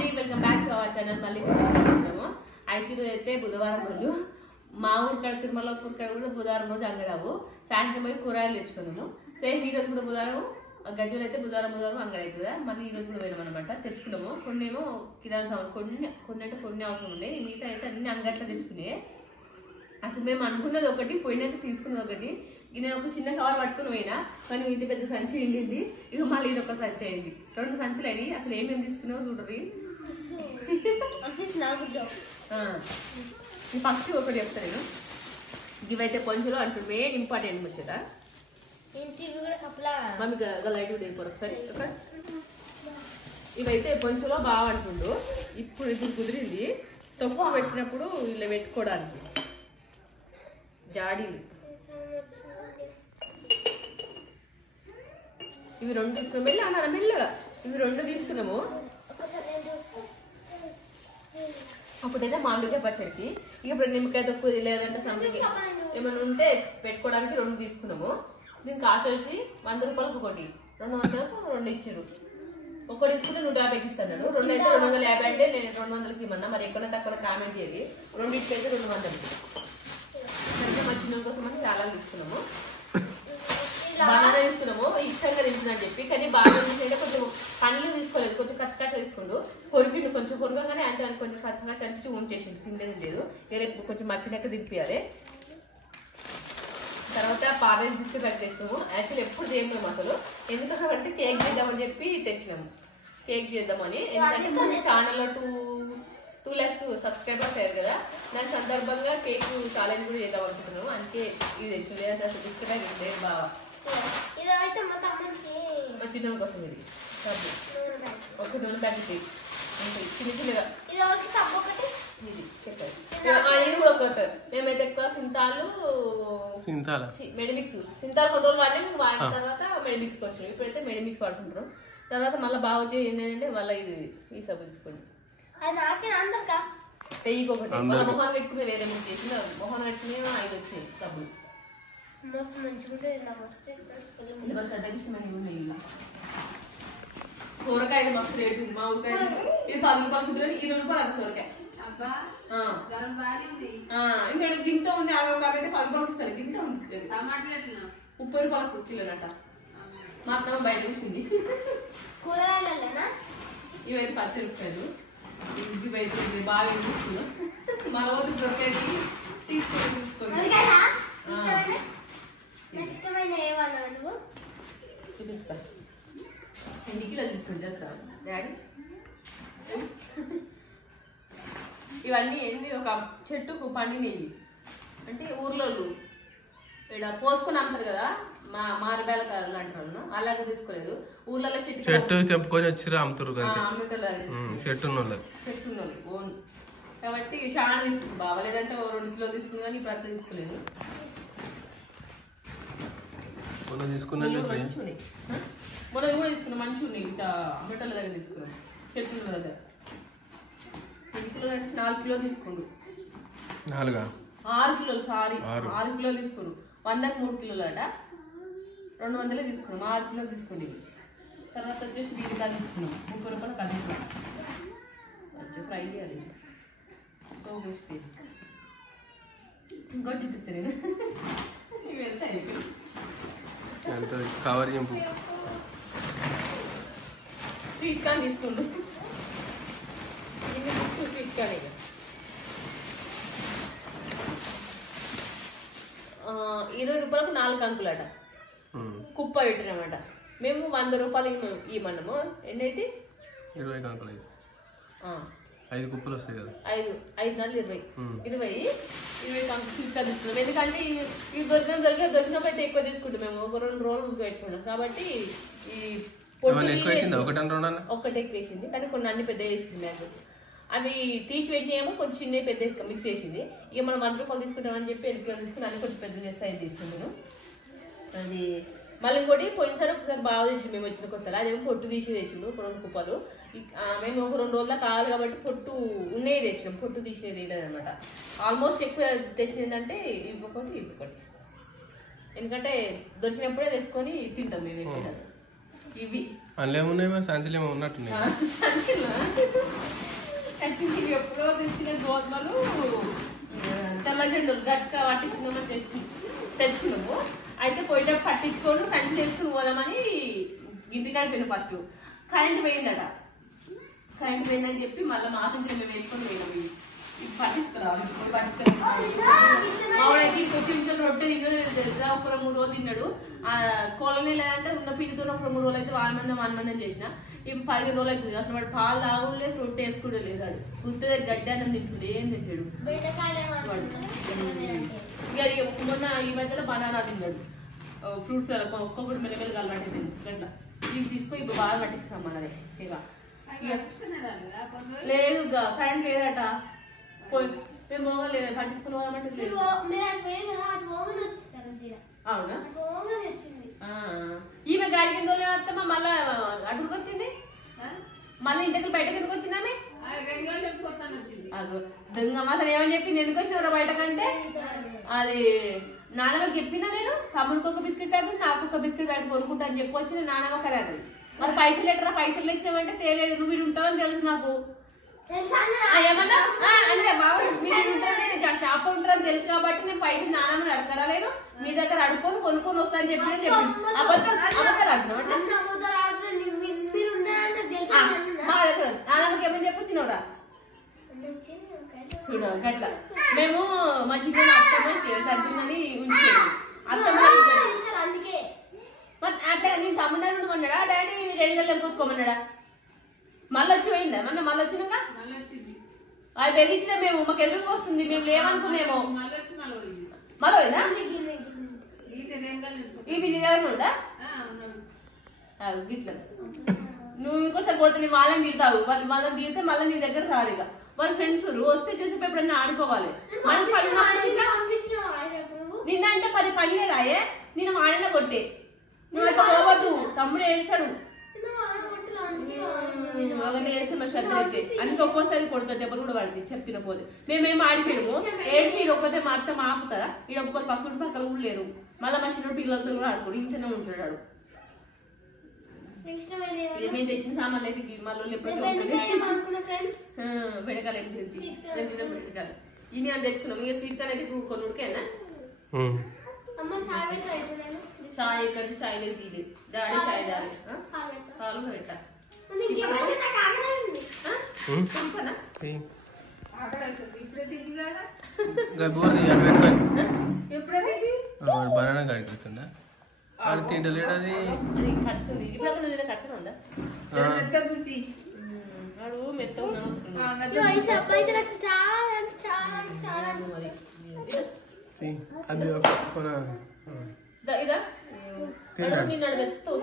అండి, welcome back to our channel. మళ్ళీ వచ్చాము. అయితే ఈరోజు అయితే బుధవారం రోజు మా ఊరికాడ తిరుమల ఊరికాడ కూడా బుధవారం రోజు అంగడావు. సాయంత్రం పోయి కూరగాయలు తెచ్చుకున్నాము. సేమ్ ఈ రోజు కూడా బుధవారం గజ్జలు అయితే బుధవారం అంగడి అవుతుంది కదా. మళ్ళీ ఈ రోజు కూడా పోయినాం అనమాట. తెచ్చుకున్నాము. కొన్ని ఏమో కిరాణా సామాన్, కొన్ని అంటే కొన్ని అవసరం ఉండే. మిగతా అయితే అన్ని అంగట్లో తెచ్చుకునే. అసలు మేము అనుకున్నది ఒకటి, పోయినట్టు తీసుకున్నది ఒకటి. నేను ఒక చిన్న కవర్ పట్టుకుని పోయినా, కానీ ఇంటి పెద్ద సంచి నిండింది. ఇక మళ్ళీ ఇది ఒక సంచి అయింది. 2 సంచులు అయినాయి. అసలు ఏమేమి తీసుకున్నావో చూడరు. ఫస్ట్ ఒకటి చెప్తా నేను. ఇవైతే కొంచెంలో అంటుంది మెయిన్ ఇంపార్టెంట్ ముచ్చట. మమ్మీ లైట్ కూడా ఒకసారి. ఇవైతే కొంచెంలో బాగా అంటుండు. ఇప్పుడు కుదిరింది. తొక్కు పెట్టినప్పుడు ఇలా పెట్టుకోవడానికి జాడీలు. ఇవి 2 తీసుకున్నాము. మెల్లగా ఇవి 2 తీసుకున్నాము. అప్పుడైతే మామిడికాయ పచ్చడికి, ఇప్పుడు నిమ్మకాయ తక్కువ లేదంటే సంథింగ్ ఏమైనా ఉంటే పెట్టుకోవడానికి 2 తీసుకున్నాము. దీనికి కాస్ట్ వచ్చి 100 రూపాయలకు ఒకటి, 200కు 2 ఇచ్చారు. ఒకటి తీసుకుంటే 150కి ఇస్తున్నాడు. 2 అయితే 250 అంటే నేను 200కి ఇమ్మన్నా. మరి ఎక్కడ తక్కువ కామెంట్ చేయాలి. 2 అయితే 200. మా చిన్న కోసం అని చాలా తీసుకున్నాము. బనానా తీసుకున్నాము. ఇష్టంగా తింటుందని చెప్పి, కానీ బాగా తీసుకుంటే కొంచెం పండ్లు తీసుకోలేదు, కొంచెం కచ్చకచ్చ తీసుకుండు. కొరికిండు, కొంచెం కొరకగానే అంటే కొంచెం కచ్చకచ్చ అనిపించి ఉంచేసింది. తిండేది లేదు. రేపు కొంచెం మక్కినాక దింపియాలి. తర్వాత పారేజ్ బిస్కెట్ ప్యాక్ తెచ్చినాము. యాక్చువల్లీ ఎప్పుడు చేయము అసలు, ఎందుకంటే కేక్ చేద్దామని చెప్పి తెచ్చినాము. కేక్ చేద్దామని, ఎందుకంటే మన ఛానల్లో 2 lakhs సబ్స్క్రైబర్స్ అయ్యారు కదా. దాని సందర్భంగా కేక్ ఛాలెంజ్ కూడా చేద్దాం అనుకుంటున్నాము. అందుకే ఇది తెచ్చింది. అసలు బిస్కెట్ ప్యాక్ లేదు బాగా. మా చిన్న కోసం ఇది ఒక 2 ప్యాకెట్ చిన్న చిన్నగా. ఇది చెప్పారు. ఇది కూడా ఒకటి. మేమైతే ఎక్కువ సింతాలు మెడిమిక్స్, సింతాలు కొన్ని రోజులు వాడిన తర్వాత మెడిమిక్స్కి వచ్చినాయి. ఇప్పుడైతే మెడిమిక్స్ వాడుకుంటారు. తర్వాత మళ్ళీ బాగా వచ్చేది ఏంటంటే మళ్ళీ ఇది ఈ సబ్బు తీసుకోండి. పెయ్యికి ఒకటి మొహన్ పెట్టుకునే వేరే ముందు చేసిన మొహన్ పెట్టుకునే 5 వచ్చాయి సబ్బులు. సొరకాయలు మస్తు రేటు. మా ఊరికాయ ఇది 10 రూపాయలు కుదిరేది, 20 రూపాయలు అది సొరకాయ. ఇంకా గింత ఉంది. 50 రూపాయలు 10 రూపాయలు ఇస్తారు. గింత ఉంది 30 రూపాయలకు కిలోనట. మా అత్తమ్మ బయట వచ్చింది. ఇవైతే 10 రూపాయలు. ఇంటికి బయట బాగా తీసుకున్నాం. మా రోజు దొరికేది తీసుకోండి. చూపిస్తా. ఎన్ని కిలోలు తీసుకుని చేస్తా డాడీ. ఇవన్నీ ఏంది, ఒక చెట్టుకు పండినవి. అంటే ఊర్లో ఇక్కడ పోసుకొని అమ్ముతారు కదా, మారుబేల అంటారు. అలాగే తీసుకోలేదు. ఊర్లలో చెట్టు చెప్పుకొని వచ్చి అమ్ముతారు. చెట్టు ఓన్ కాబట్టి చాలా తీసుకుంది బాగా. లేదంటే 2 కిలోలు తీసుకుంది, కానీ ఇప్పుడు అట్లా తీసుకోలేదు. మొన్న కూడా తీసుకున్నాం. మంచిగా ఉన్నాయి. ఇట్లా అమ్మటల దగ్గర తీసుకున్నాం. చెట్ల దగ్గర 8 కిలోలు అంటే 4 కిలోలు తీసుకుండు. 6 కిలోలు సారీ 6 కిలోలు తీసుకురు. 100కి 3 కిలోలు అట. 200 తీసుకున్నాం. 6 కిలోలు తీసుకోండి. తర్వాత వచ్చేసి బీరకాయలు తీసుకున్నాం. 30 రూపాయలు కలిసి వచ్చి ఫ్రై చేయాలి. వేస్తే ఇంకోటి చూపిస్తే నేను ఇవి వెళ్తాయి. కవర్ చెంపు స్వీట్ కార్న్ తీసుకుంటు. స్వీట్ కార్న్ 20 రూపాయలకు 4 అంకులట. కుప్ప పెట్టినామట. మేము 100 రూపాయలు ఇవ్వమన్నాము. ఎన్నైతే 20 అంకులు. 5 కుప్పలు వస్తాయి కదా. 5 4 20 అంకులు స్వీట్ కార్న్ తీసుకున్నాం. ఎందుకంటే ఇవి దొరికినప్పుడు అయితే ఎక్కువ తీసుకుంటాం. మేము ఒక 2 రోజులు పెట్టుకున్నాం కాబట్టి ఈ ఒక్కటి ఎక్కువ వేసింది. కానీ కొన్ని అన్ని పెద్ద వేసింది. నాకు అవి తీసి పెట్టినేమో కొంచెం చిన్న పెద్ద మిక్స్ చేసింది. ఇక మనం 100 రూపాయలు తీసుకుంటామని చెప్పి 8 కిలోలు తీసుకుని అన్ని కొంచెం పెద్ద చేస్తాయి తీసుకున్నాను. అది మళ్ళీ ఇంకోటి పోయినసారి ఒకసారి బాగా తెచ్చింది. మేము వచ్చిన కొత్తలో అదేమో పొట్టు తీసి తెచ్చిండు 2 కుప్పలు. మేము ఒక 2 రోజుల్లో కావాలి కాబట్టి పొట్టు ఉన్నవి తెచ్చినాం. పొట్టు తీసినవి లేదనమాట. ఆల్మోస్ట్ ఎక్కువ తెచ్చింది ఏంటంటే ఇవి ఒకటి. ఎందుకంటే దొరికినప్పుడే తెచ్చుకొని తింటాం మేము. ఇవి అందులో ఏమున్నాయి మరి? సంచులు ఏమో ఉన్నట్టున్నాయి. తెచ్చిన గోధుమలు తెల్ల జెండులు గట్టిగా పట్టించుకున్నామని తెచ్చుకున్నాము. అయితే పోయేటప్పుడు పట్టించుకొని సంచి చేసుకుని పోదామని ఇంటికాడ పోయినాం. ఫస్ట్ కరెంట్ పోయిందట. కరెంట్ పోయిందని చెప్పి మళ్ళీ మాసం చెల్లి వేసుకొని పోయినాము. ఇది పట్టించుకురావాలి. మావాడైతే కొంచెం రొట్టె తిన్నాడు తెలుసా. ఒక 3 రోజులు తిన్నాడు. కోళ్ళని లేదంటే ఉన్న పిండితో ఒక 3 రోజులు అయితే వానమందం చేసిన. ఇప్పుడు 15 రోజులు అవుతుంది. అసలు వాడు పాలు తాగలేదు, రొట్టె వేసుకోవడం లేదు. వాడు గుర్తుగా గడ్డి అన్నం తింటుండే ఏం తింటాడు. ఇక మొన్న ఈ మధ్యలో బనానా తిన్నాడు. ఫ్రూట్స్ ఒక్కొక్కటి మెల్లమెల్లగా అలవాటు గట్లా ఇవి తీసుకొని ఇప్పుడు బాగా పట్టించుకున్నాం. ఇక లేదు కరెంట్ లేదట. మేము పోగలేదు పట్టించుకుని పోదామంటే లేదు. అవునా ఈమె గాడి కింద వస్తామా మళ్ళా అటుకు వచ్చింది. మళ్ళీ ఇంటికి బయటకి ఎందుకు వచ్చిందామె దొంగ అసలు ఏమని చెప్పింది. ఎందుకు వచ్చిన బయటకంటే అది నాన్నమ్మకి చెప్పినా నేను తమ్ముడికి ఒక బిస్కెట్ ప్యాకెట్ నాకు ఒక బిస్కెట్ ప్యాకెట్ కొనుక్కుంటా అని చెప్పి వచ్చిన నాన్నమ్మ కరాదు. మరి పైసలు ఎట్టరా పైసలు ఇచ్చామంటే తేలేదు. నువ్వు వీడు ఉంటావని తెలుసు నాకు. ఏమన్నా అంటే బాబు మీరు ఉంటారని షాప్ ఉంటారని తెలుసు కాబట్టి నేను పైసలు నాన్నమ్మని అడగరా లేదు. మీ దగ్గర అడుక్కొని కొనుక్కొని వస్తా అని చెప్పి చెప్పింది. అబద్ధాలు అంటున్నావు నాన్నమ్మకి ఏమని చెప్పొచ్చినవరా చూడ గట్లా. మేము మా చిన్న అత్తమ్మ సర్దుందని ఉంచిపోయాము. అత్తమ్మ అట్లా నేను తమ్ముడు అన్నాడా డాడీ 2 గంటలు ఎంకొచ్చుకోమన్నాడా. మళ్ళీ వచ్చి పోయిందా మొన్న మళ్ళీ వచ్చినాక అది బెదిరించినా మేము మాకు ఎదురుకు వస్తుంది. మేము లేవనుకునేమో మళ్ళీ పోయిందా ఈ బిల్లి దగ్గర ఉందా గిట్ల. నువ్వు ఇంకోసారి పోతే నీ వాళ్ళని తిడతావు. వాళ్ళని తిడితే మళ్ళీ నీ దగ్గర రారు. ఇక వాళ్ళ ఫ్రెండ్స్ వస్తే చేసేపు ఎప్పుడన్నా ఆడుకోవాలి. మనం నిన్న అంటే 10 పని లేదాయే. నేను వాడిన కొట్టే నువ్వు అట్లా పోవద్దు. తమ్ముడు ఏడుస్తాడు ఒకటి వేస్తే మరి శ్రద్ధ అయితే అందుకే ఒక్కోసారి కొడుతుంది. దెబ్బలు కూడా పడుతుంది చెప్పిన పోతే. మేమేం ఆడిపోయాము ఏడ్చి ఈడ ఒక్కతే మా అత్త ఆపుతారా. ఈడ ఒక్కరు పసులు పక్కన కూడా లేరు. మళ్ళీ మా చిన్న పిల్లలతో కూడా ఆడుకోడు. ఇంటనే ఉంటాడు. మేము తెచ్చిన సామాన్లు అయితే మళ్ళీ ఎప్పుడైతే బెడకాలు ఏమి బెడకాలు ఇన్ని అని తెచ్చుకున్నాం. ఇక స్వీట్ కార్న్ అయితే కొన్ని ఉడికేనా చాయ్ ఇక్కడ చాయ్ లేదు ఇది డాడీ చాయ్ డాడీ పాలు పెట్టా బనానా కడుగుతుందా అది తింటలేడు. అది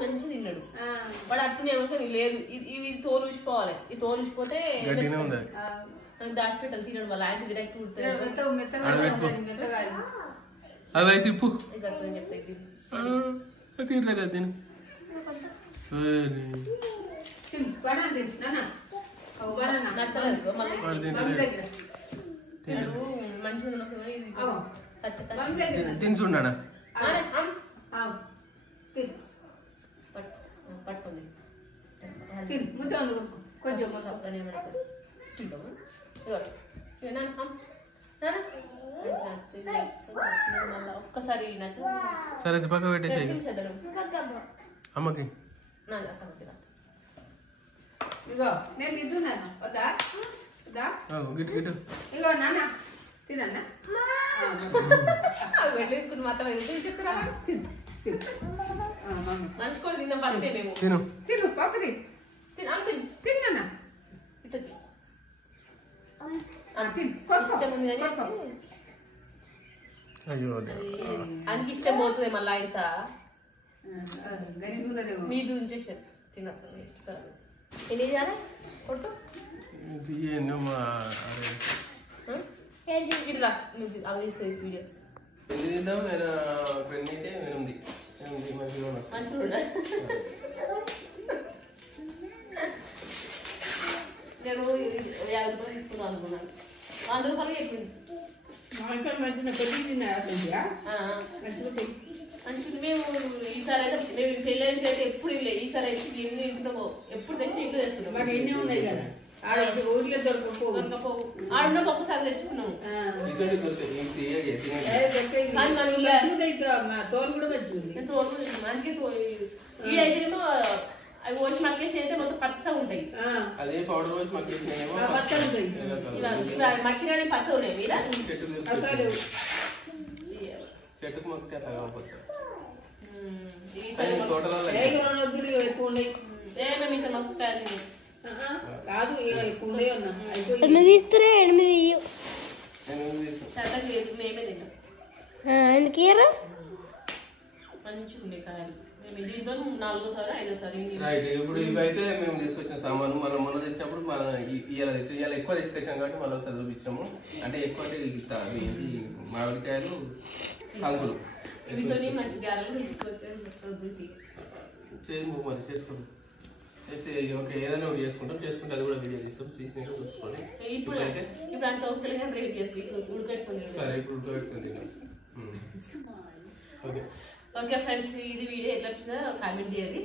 మంచి తిన్నాడు వాడు అట్నే లేదు. ఇది తోలు ఊసిపోవాలి. ఈ తోలు ఊసిపోతే దాచిపెట్టాలి తినడు. వాళ్ళ ఆయన డైరెక్ట్ అవి తిప్పు చెప్తాయి తింటా కదా తిను. తినసుండా పట్టుకుంది ఒక్కసారి సరే పక్క పెట్టేసాయి అమ్మకి. ఇగో నేను తింటున్నాను గిట్టు గిట్టు ఇగో నాన్న తినన్నా వెళ్ళి మాత్రం మంచి కూడా తిన్నాం ఫస్టే మేము. తిను తిను పాపది తిన్నా అనికి ఇష్టం పోతుంది మళ్ళీ ఇంత మీది ఉంచేసారు తినప్పుడు ఇష్టం కాదు. ఎన్ని చేయాలి కొట్టు ఇట్లా అవి వీడియో మంచిగా నేను 50 రూపాయలు తీసుకుందాం అనుకున్నాను. 100 రూపాయలు చెప్పింది. మంచిగా మేము ఈసారి అయితే మేము పెళ్ళి అయితే ఎప్పుడు ఇల్లే. ఈసారి అయితే ఇంట్లో ఎప్పుడు తెచ్చి ఇంట్లో తెస్తున్నాం. ఊర్లో దొరకపోవు. ఆడ అన్ని దొరుకుతాయి ఇంక తీయగా తినండి. కానీ మన ఊళ్ళో తోలు కూడా మంచిగా ఉంది. నేను తోడుకుంటున్నాను మనకి ఈడైతేనేమో అవి వచ్చి మక్కేసి అయితే మొత్తం పచ్చ ఉంటాయి. అదే పౌడర్ వచ్చి మాకు చేసినాయేమో మక్కిన పచ్చ ఉన్నాయి మీద చెట్టుకు మొక్కితే అట్లా కావచ్చు. మేము తోటలో ఎక్కువ ఉన్నాయి ఏమేమి ఇక్కడ వస్తాయి కాదు ఎక్కువ ఉన్నాయి అన్న. 8 ఇస్తే 8 ఇయ్యు. చల్లగా మేమే తిన్నాం. ఎందుకు ఇయ్యరు? మంచిగా ఉండే కాయలు మేము దీంతో 4సారి 5సారి రైట్. ఇప్పుడు ఇవైతే మేము తీసుకొచ్చిన సామాను మనం మొన్న తెచ్చినప్పుడు మనం ఇవాళ ఎక్కువ తీసుకొచ్చాం కాబట్టి మనం ఒకసారి చూపించాము. అంటే ఎక్కువ మామిడికాయలు కంకులు వీటితో మంచి గారెలు తీసుకొచ్చాము. మరి చేసుకోండి చేసి ఓకే ఏదైనా ఒకటి చేసుకుంటే అది కూడా వీడియో తీస్తాం తీసినాక చూసుకోండి. ఇప్పుడు అంత ఒక్కరిగా రేట్ చేసి ఉడకట్టుకుని సరే ఇప్పుడు ఉడకబెట్టుకుని తిన్నాం. ఓకే ఓకే ఫ్రెండ్స్, ఇది వీడియో ఎట్లా వచ్చిందో కామెంట్ చేయండి.